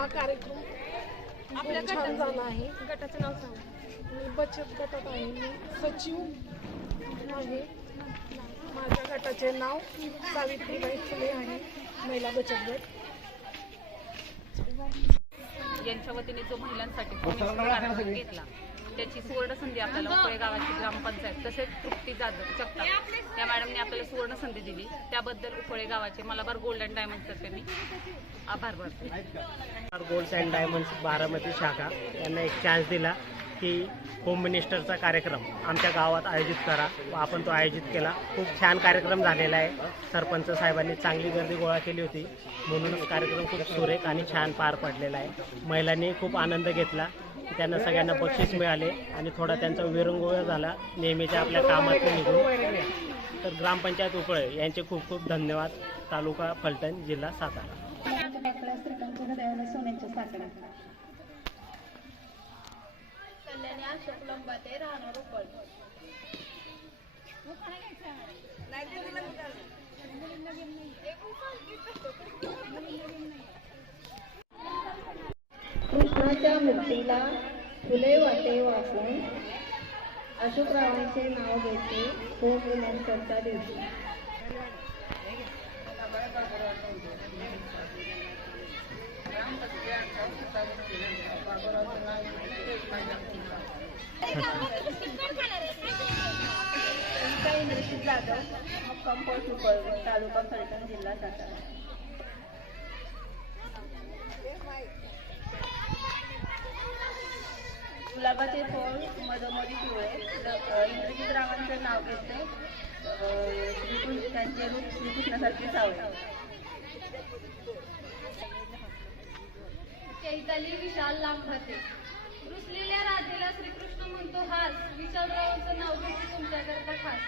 हा कार्यक्रम आपल्या छान झाला आहे. गटाचं नाव सांगा. मी बचत गटात आहे. मी सचिव आहे. माझ्या गटाचे नाव सावित्रीबाई फुले आहे महिला बचत गट. यांच्या वतीने जो महिलांसाठी कार्यक्रम घेतला. त्याची सुवर्ण संधी आपल्याला उपळे गावाची ग्रामपंचायत तसेच तृप्ती जाधव जगताप. या मॅडमने आपल्याला सुवर्ण संधी दिली. त्याबद्दल उपळे गावाचे मलाबार गोल्डन डायमंड तर्फे मी आभार मानते. गोल्ड्स अँड डायमंड्स बारामती शाखा यांना एक चान्स दिला. की होम मिनिस्टरचा कार्यक्रम आमच्या गावात आयोजित करा. व आपण तो आयोजित केला. खूप छान कार्यक्रम झालेला आहे. सरपंच साहेबांनी चांगली गर्दी गोळा केली होती. म्हणूनच कार्यक्रम खूप सुरेख आणि छान पार पडलेला आहे. महिलांनी खूप आनंद घेतला. त्यांना सगळ्यांना बक्षीस मिळाले आणि थोडा त्यांचा विरंगुळा झाला. नेहमीच्या आपल्या कामात निघून. तर ग्रामपंचायत उपळे यांचे खूप खूप धन्यवाद. तालुका फलटण जिल्हा सातारा. कल्याणी अशोक लंबाते राहणार उपळ कृष्णाच्या मूर्तीला फुले वाटे वाकून अशोकरावांचे नाव घेते होम मिनिस्टरच्या दिवशी. काही इंद्रजित जाधव मुक्काम पोस्ट तालुका फलटण जिल्हा सातारा गुलाबाचे फळ मधोमधी पिवळे. इंद्रजित रावांचं नाव घेते. श्रीकृष्ण त्यांचे रूप श्रीकृष्णासारखे सावळे चैताली विशाल लांबते रुसलेल्या राधेला श्रीकृष्ण म्हणतो हास विशालरावांचं नाव घेते तुमच्याकरता खास.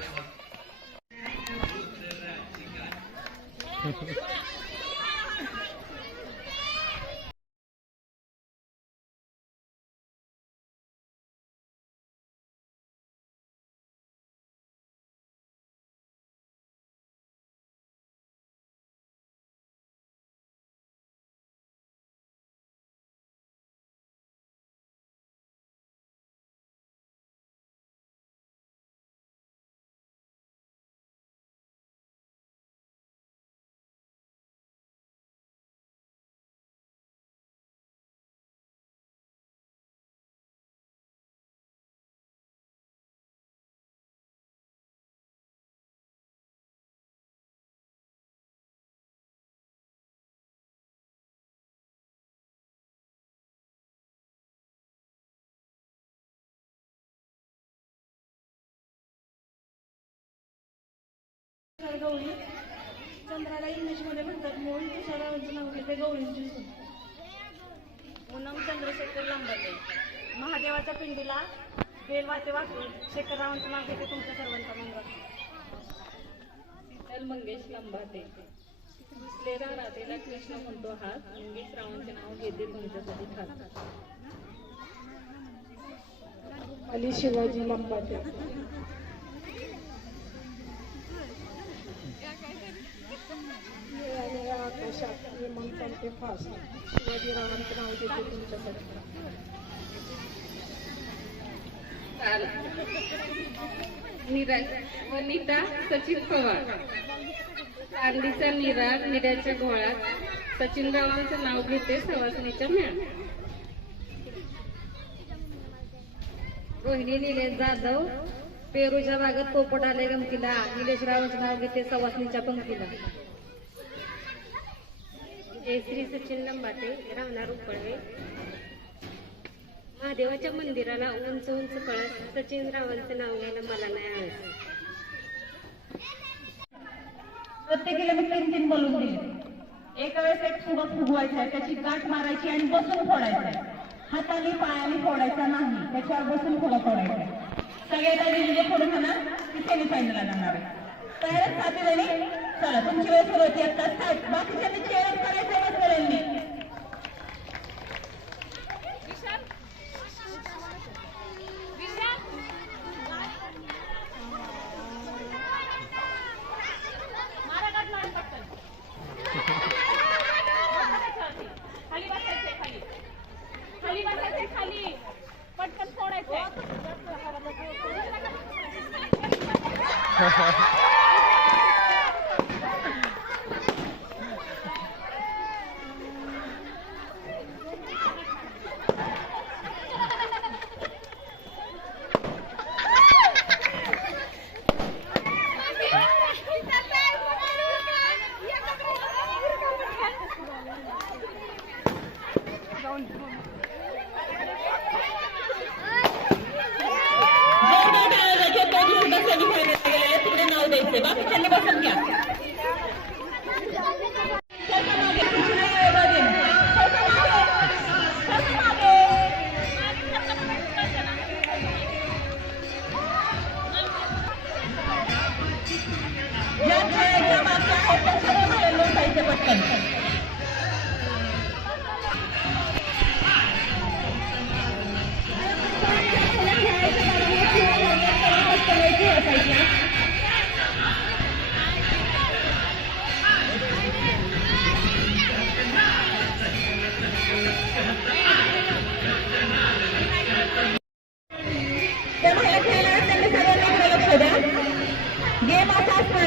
来，我出来。गौरी. चंद्राला इंग्लिशमध्ये म्हणतात म्हणून तुषारावांचं नाव घेते गौरींची सून पूनम चंद्रशेखर लांबते महादेवाच्या पिंडीला बेलवाचे वाकून शेखररावांचं नाव घेते तुमच्या सर्वांच्या मंगळ शीतल मंगेश लंबाते रुसलेला राधेला कृष्ण म्हणतो हात मंगेश रावांचे नाव घेते तुमच्यासाठी खास. अली शिवाजी लंबाते निळ्या आकाशात विमान चालते फास्ट शिवाजीरावांचं नाव देते तुमच्यासाठी वनिता सचिन पवार चांदीचा निराग निड्याच्या घोळात सचिन रावांचं नाव घेते सवासणीच्या मॅम रोहिणी निलेश जाधव पेरूच्या भागात पोपट आले गमतीला निलेश रावांचं नाव घेते सवासणीच्या पंक्तीला जयश्री सचिन लंबाते राहणार उपळवे. महादेवाच्या मंदिराला उंच उंच कळस सचिन रावांचं नाव घ्यायला मला नाही आवडत. प्रत्येकीला मी तीन तीन बलून दिले. एका वेळेस एक फुगा फुगवायचा त्याची गाठ मारायची आणि बसून फोडायचा हाताने पायाने फोडायचा नाही त्याच्यावर बसून फुगा फोडायचा आहे. सगळ्याला जे फोडून होणार ती सेमीफायनलला जाणार आहे. तयारच साथी चला तुमची वेळ सुरू होती आता. सात बाकीच्यांनी चेअर करायचं खाली. पटकन फोडायचंय.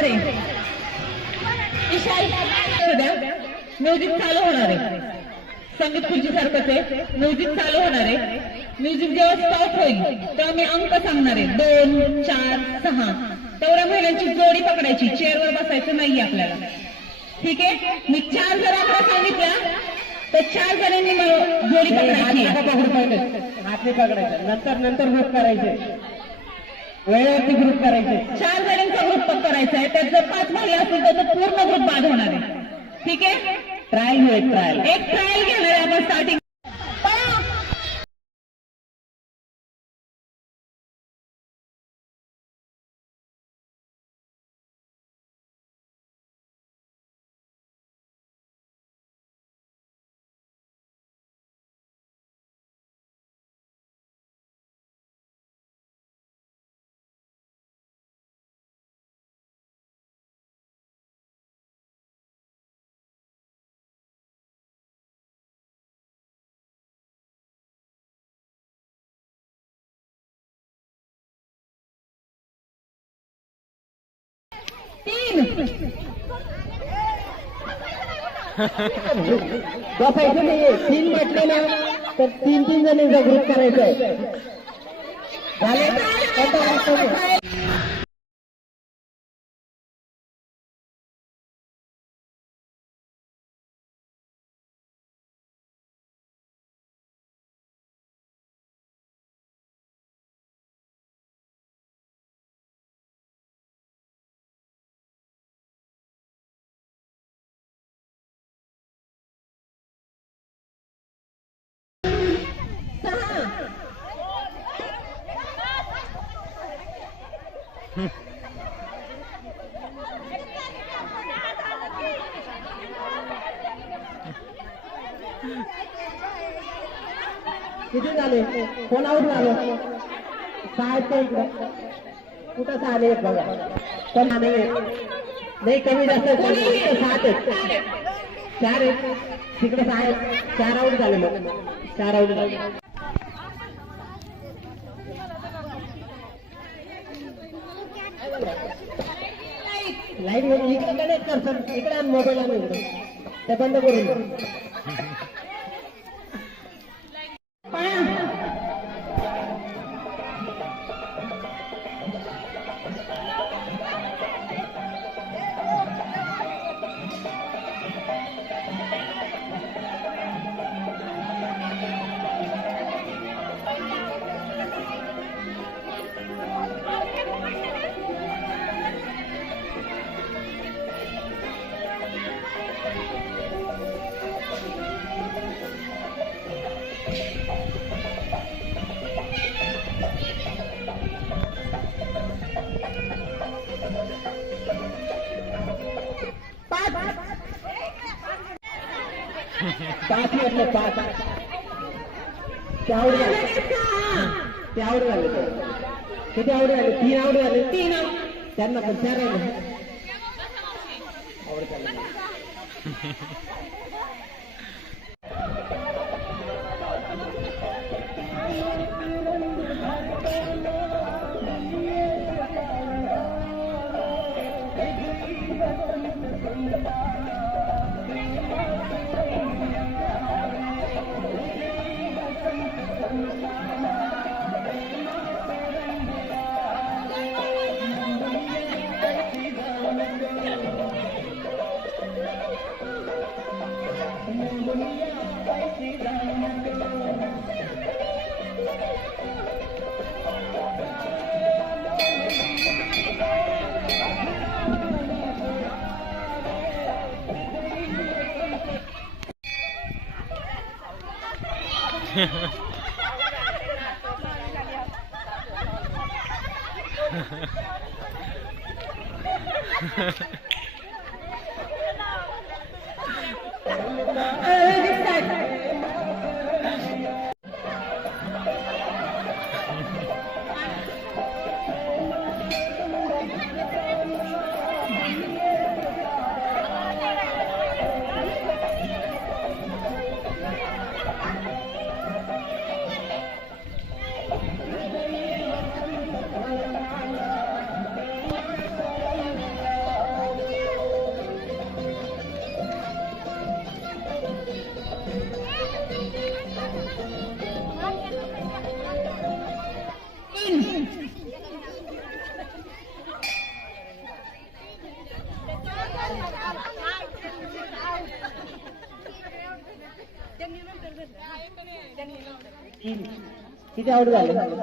असणार आहे म्युझिक चालू होणार. आहे संगीत खुर्ची सारखंच आहे. म्युझिक चालू होणार. आहे म्युझिक जेव्हा स्टॉप होईल तेव्हा मी अंक सांगणार आहे. दोन चार सहा. तेवढ्या महिलांची जोडी पकडायची. चेअरवर बसायचं नाहीये आपल्याला. ठीक आहे? मी चार जर आकडा सांगितला तर चार जणांनी जोडी पकडायची नाही पकडायचं. नंतर नंतर करायचे वेळेवरती ग्रुप करायचे चार जणांचा ग्रुप करायचा आहे. त्यात जर पाच महिला असतील तर पूर्ण ग्रुप बाद होणार आहे. ठीक आहे? ट्रायल होईल ट्रायल एक ट्रायल घेणार आहे आपण स्टार्टिंग बसायचं नाहीये तीन म्हटले ना तर तीन तीन जणींचा ग्रुप करायचा आहे झाले किती झाले? कोण आऊट झालं? सहा ते इकडं? कुठं सहा नाही आहेत बघा. पण नाही. नाही कमी जास्त आहेत. सात आहेत. चार आहेत. तिकडे सहा आहेत. चार आऊट झाले मग. चार आऊट झाले लाइट इकडे कनेक्ट कर सर इकडे मोबाईल आम्ही इकडे ते बंद करून पाच म्हटलं पाच. ते आवड झाले. ते आवड झाले. किती आवड झाले तीन आवड झाले तीन त्यांना पण चार किती आवड झाले?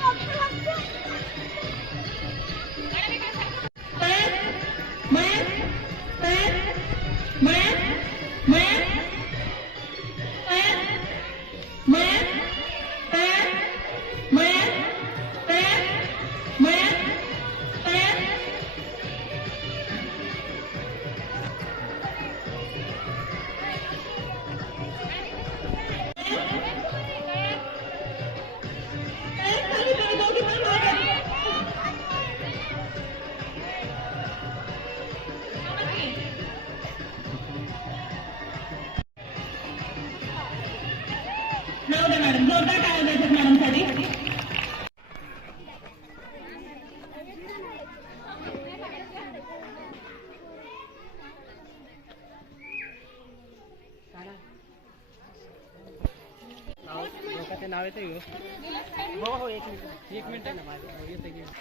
好吃，好吃。जोरदार काय द्यायचं मॅडमसाठी. नाव येतं हो हो एक मिनिट. एक मिनिट.